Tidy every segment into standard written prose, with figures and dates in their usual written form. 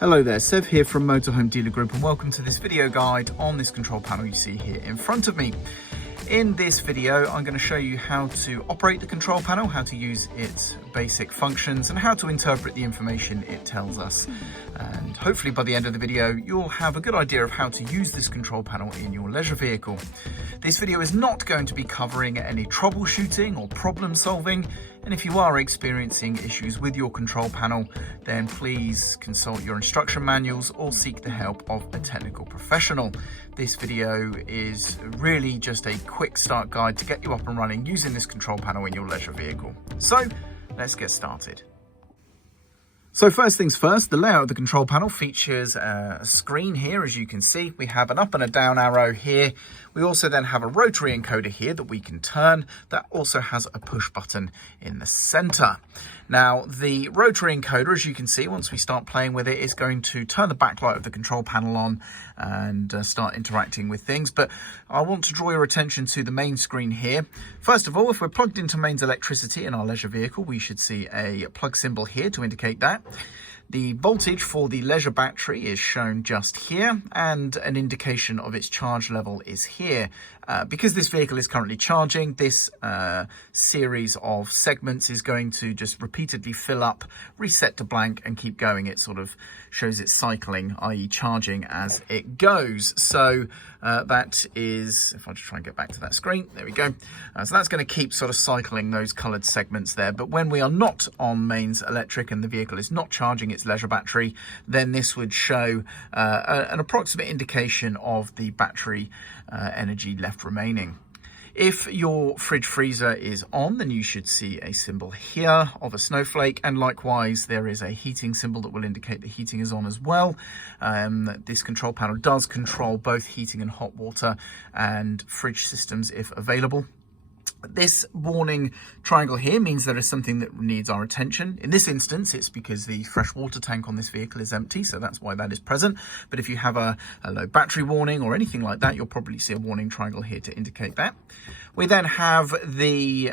Hello there, Sev here from Motorhome Dealer Group, and welcome to this video guide on this control panel you see here in front of me. In this video, I'm going to show you how to operate the control panel, how to use its basic functions, and how to interpret the information it tells us. And hopefully by the end of the video, you'll have a good idea of how to use this control panel in your leisure vehicle. This video is not going to be covering any troubleshooting or problem solving. And if you are experiencing issues with your control panel, then please consult your instruction manuals or seek the help of a technical professional. This video is really just a quick start guide to get you up and running using this control panel in your leisure vehicle. So let's get started. So first things first, the layout of the control panel features a screen here. As you can see, we have an up and a down arrow here. We also then have a rotary encoder here that we can turn. That also has a push button in the center. Now, the rotary encoder, as you can see, once we start playing with it, is going to turn the backlight of the control panel on and start interacting with things. But I want to draw your attention to the main screen here. First of all, if we're plugged into mains electricity in our leisure vehicle, we should see a plug symbol here to indicate that. The voltage for the leisure battery is shown just here, and an indication of its charge level is here. Because this vehicle is currently charging, this series of segments is going to just repeatedly fill up, reset to blank, and keep going. It sort of shows it cycling, i.e. charging as it goes. So that is, if I just try and get back to that screen, there we go. So that's going to keep sort of cycling those coloured segments there. But when we are not on mains electric and the vehicle is not charging its leisure battery, then this would show an approximate indication of the battery energy left remaining. If your fridge freezer is on, then you should see a symbol here of a snowflake, and likewise there is a heating symbol that will indicate the heating is on as well. This control panel does control both heating and hot water and fridge systems if available. This warning triangle here means there is something that needs our attention. In this instance, it's because the fresh water tank on this vehicle is empty, so that's why that is present. But if you have a low battery warning or anything like that, you'll probably see a warning triangle here to indicate that. We then have the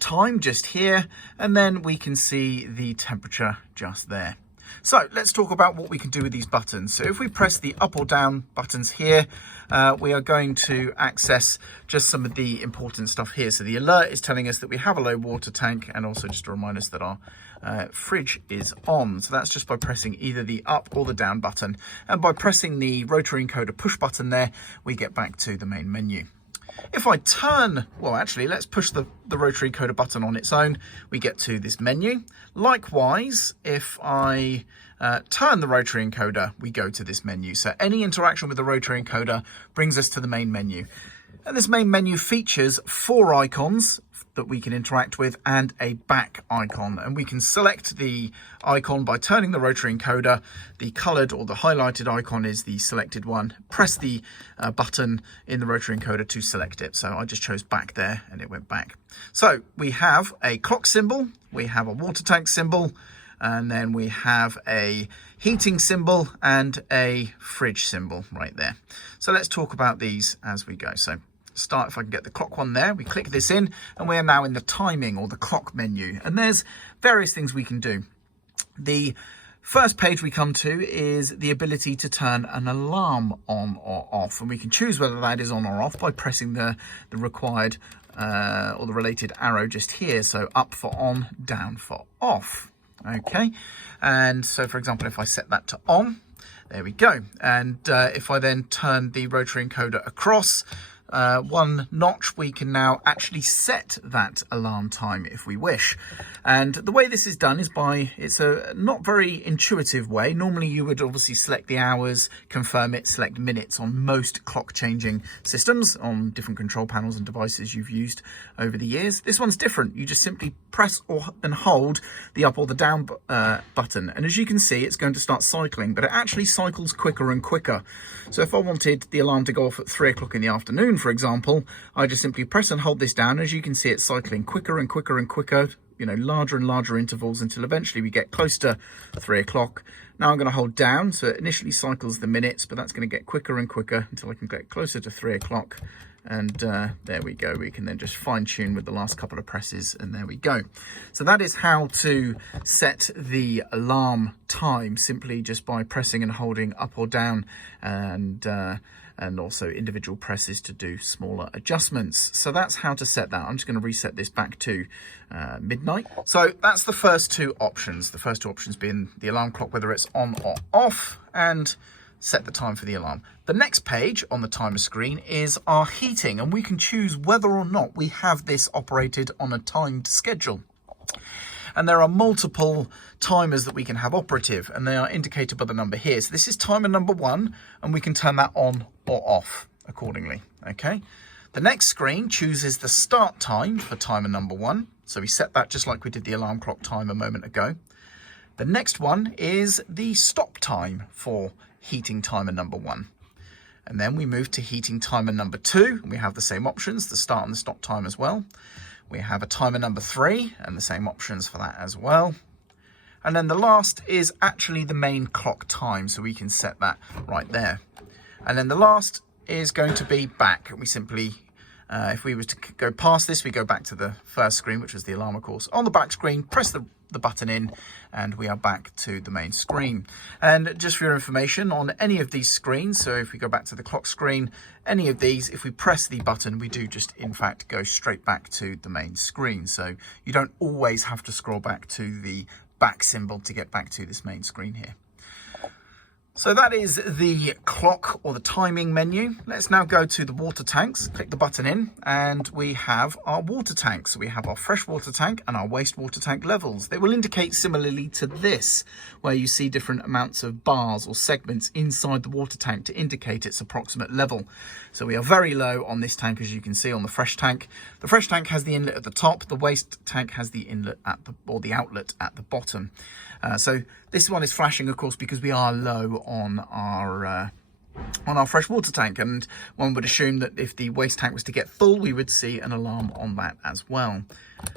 time just here, and then we can see the temperature just there. So let's talk about what we can do with these buttons. So if we press the up or down buttons here, we are going to access just some of the important stuff here. So the alert is telling us that we have a low water tank, and also just to remind us that our fridge is on. So that's just by pressing either the up or the down button. And by pressing the rotary encoder push button there, we get back to the main menu. If I turn, well, actually, let's push the rotary encoder button on its own, we get to this menu. Likewise, if I turn the rotary encoder, we go to this menu. So any interaction with the rotary encoder brings us to the main menu. And this main menu features 4 icons that we can interact with and a back icon. And we can select the icon by turning the rotary encoder. The coloured or the highlighted icon is the selected one. Press the button in the rotary encoder to select it. So I just chose back there and it went back. So we have a clock symbol, we have a water tank symbol, and then we have a heating symbol and a fridge symbol right there. So let's talk about these as we go. So start, if I can get the clock one there, we click this in and we are now in the timing or the clock menu, and there's various things we can do. The first page we come to is the ability to turn an alarm on or off, and we can choose whether that is on or off by pressing the required or the related arrow just here. So up for on, down for off. Okay, and so for example, if I set that to on, there we go. And if I then turn the rotary encoder across one notch, we can now actually set that alarm time if we wish. And the way this is done is by, it's a not very intuitive way. Normally you would obviously select the hours, confirm it, select minutes on most clock changing systems on different control panels and devices you've used over the years. This one's different. You just simply press and hold the up or the down button, and as you can see, it's going to start cycling, but it actually cycles quicker and quicker. So if I wanted the alarm to go off at 3 o'clock in the afternoon, for example, I just simply press and hold this down. As you can see, it's cycling quicker and quicker and quicker, you know, larger and larger intervals until eventually we get close to 3 o'clock. Now I'm going to hold down, so it initially cycles the minutes, but that's going to get quicker and quicker until I can get closer to 3 o'clock. And there we go. We can then just fine tune with the last couple of presses, and there we go. So that is how to set the alarm time, simply just by pressing and holding up or down, and also individual presses to do smaller adjustments. So that's how to set that. I'm just going to reset this back to midnight. So that's the first two options. The first two options being the alarm clock, whether it's on or off, and set the time for the alarm. The next page on the timer screen is our heating, and we can choose whether or not we have this operated on a timed schedule. And there are multiple timers that we can have operative, and they are indicated by the number here. So this is timer number 1, and we can turn that on or off accordingly. Okay. The next screen chooses the start time for timer number 1. So we set that just like we did the alarm clock time a moment ago. The next one is the stop time for heating timer number 1. And then we move to heating timer number 2. We have the same options, the start and the stop time as well. We have a timer number 3 and the same options for that as well. And then the last is actually the main clock time, so we can set that right there. And then the last is going to be back. We simply, if we were to go past this, we go back to the first screen, which was the alarm, of course. On the back screen, press the button in, and we are back to the main screen. And just for your information, on any of these screens, so if we go back to the clock screen, any of these, if we press the button, we do just in fact go straight back to the main screen. So you don't always have to scroll back to the back symbol to get back to this main screen here. So that is the clock or the timing menu. Let's now go to the water tanks, click the button in, and we have our water tanks. So we have our fresh water tank and our wastewater tank levels. They will indicate similarly to this, where you see different amounts of bars or segments inside the water tank to indicate its approximate level. So we are very low on this tank, as you can see on the fresh tank. The fresh tank has the inlet at the top. The waste tank has the inlet at the outlet at the bottom. So this one is flashing, of course, because we are low on our fresh water tank, and one would assume that if the waste tank was to get full, we would see an alarm on that as well.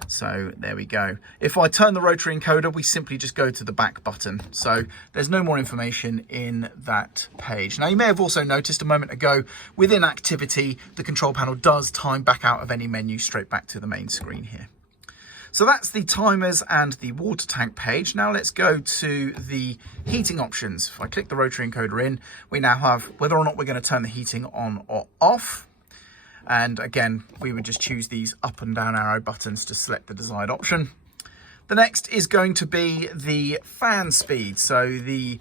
So there we go. If I turn the rotary encoder, we simply just go to the back button. So there's no more information in that page. Now, you may have also noticed a moment ago, within activity, the control panel does time back out of any menu straight back to the main screen here. So that's the timers and the water tank page. Now let's go to the heating options. If I click the rotary encoder in, we now have whether or not we're going to turn the heating on or off. And again, we would just choose these up and down arrow buttons to select the desired option. The next is going to be the fan speed. So the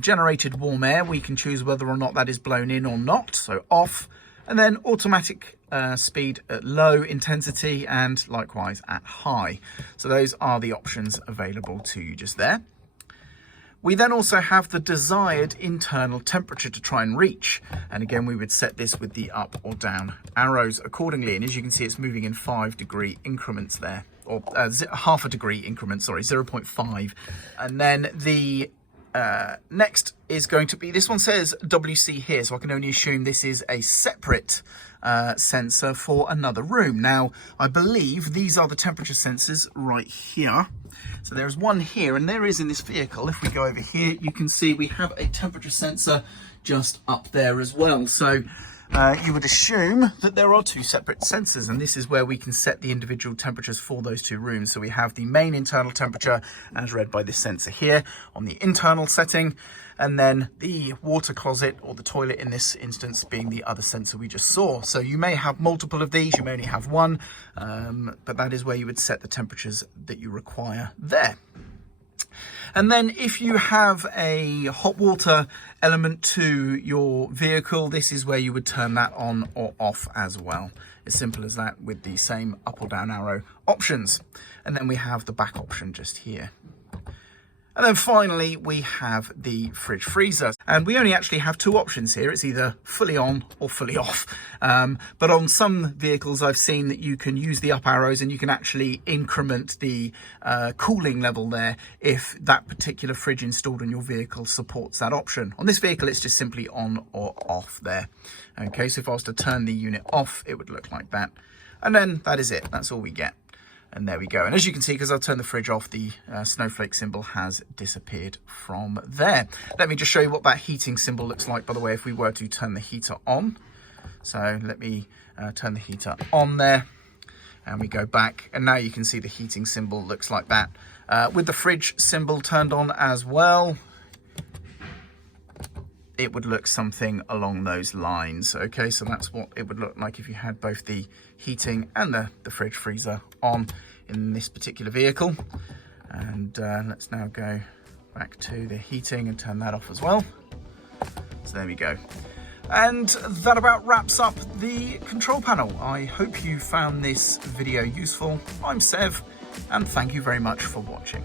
generated warm air, we can choose whether or not that is blown in or not, so off. And then automatic speed at low intensity, and likewise at high. So those are the options available to you just there. We then also have the desired internal temperature to try and reach. And again, we would set this with the up or down arrows accordingly. And as you can see, it's moving in 5-degree increments there, or half a degree increments, sorry, 0.5. And then the next is going to be, this one says WC here, so I can only assume this is a separate sensor for another room. Now, I believe these are the temperature sensors right here. So there's one here, and there is in this vehicle. If we go over here, you can see we have a temperature sensor just up there as well. So you would assume that there are two separate sensors, and this is where we can set the individual temperatures for those two rooms. So we have the main internal temperature as read by this sensor here on the internal setting, and then the water closet or the toilet in this instance being the other sensor we just saw. So you may have multiple of these, you may only have one, but that is where you would set the temperatures that you require there. And then if you have a hot water element to your vehicle, this is where you would turn that on or off as well. As simple as that, with the same up or down arrow options. And then we have the back option just here. And then finally, we have the fridge freezer. And we only actually have two options here. It's either fully on or fully off. But on some vehicles, I've seen that you can use the up arrows and you can actually increment the cooling level there if that particular fridge installed on your vehicle supports that option. On this vehicle, it's just simply on or off there. Okay, so if I was to turn the unit off, it would look like that. And then that is it. That's all we get. And there we go. And as you can see, because I've turned the fridge off, the snowflake symbol has disappeared from there. Let me just show you what that heating symbol looks like, by the way, if we were to turn the heater on. So let me turn the heater on there, and we go back, and now you can see the heating symbol looks like that. With the fridge symbol turned on as well, it would look something along those lines. Okay, so that's what it would look like if you had both the heating and the fridge freezer on in this particular vehicle. And let's now go back to the heating and turn that off as well. So there we go. And that about wraps up the control panel. I hope you found this video useful. I'm Sev, and thank you very much for watching.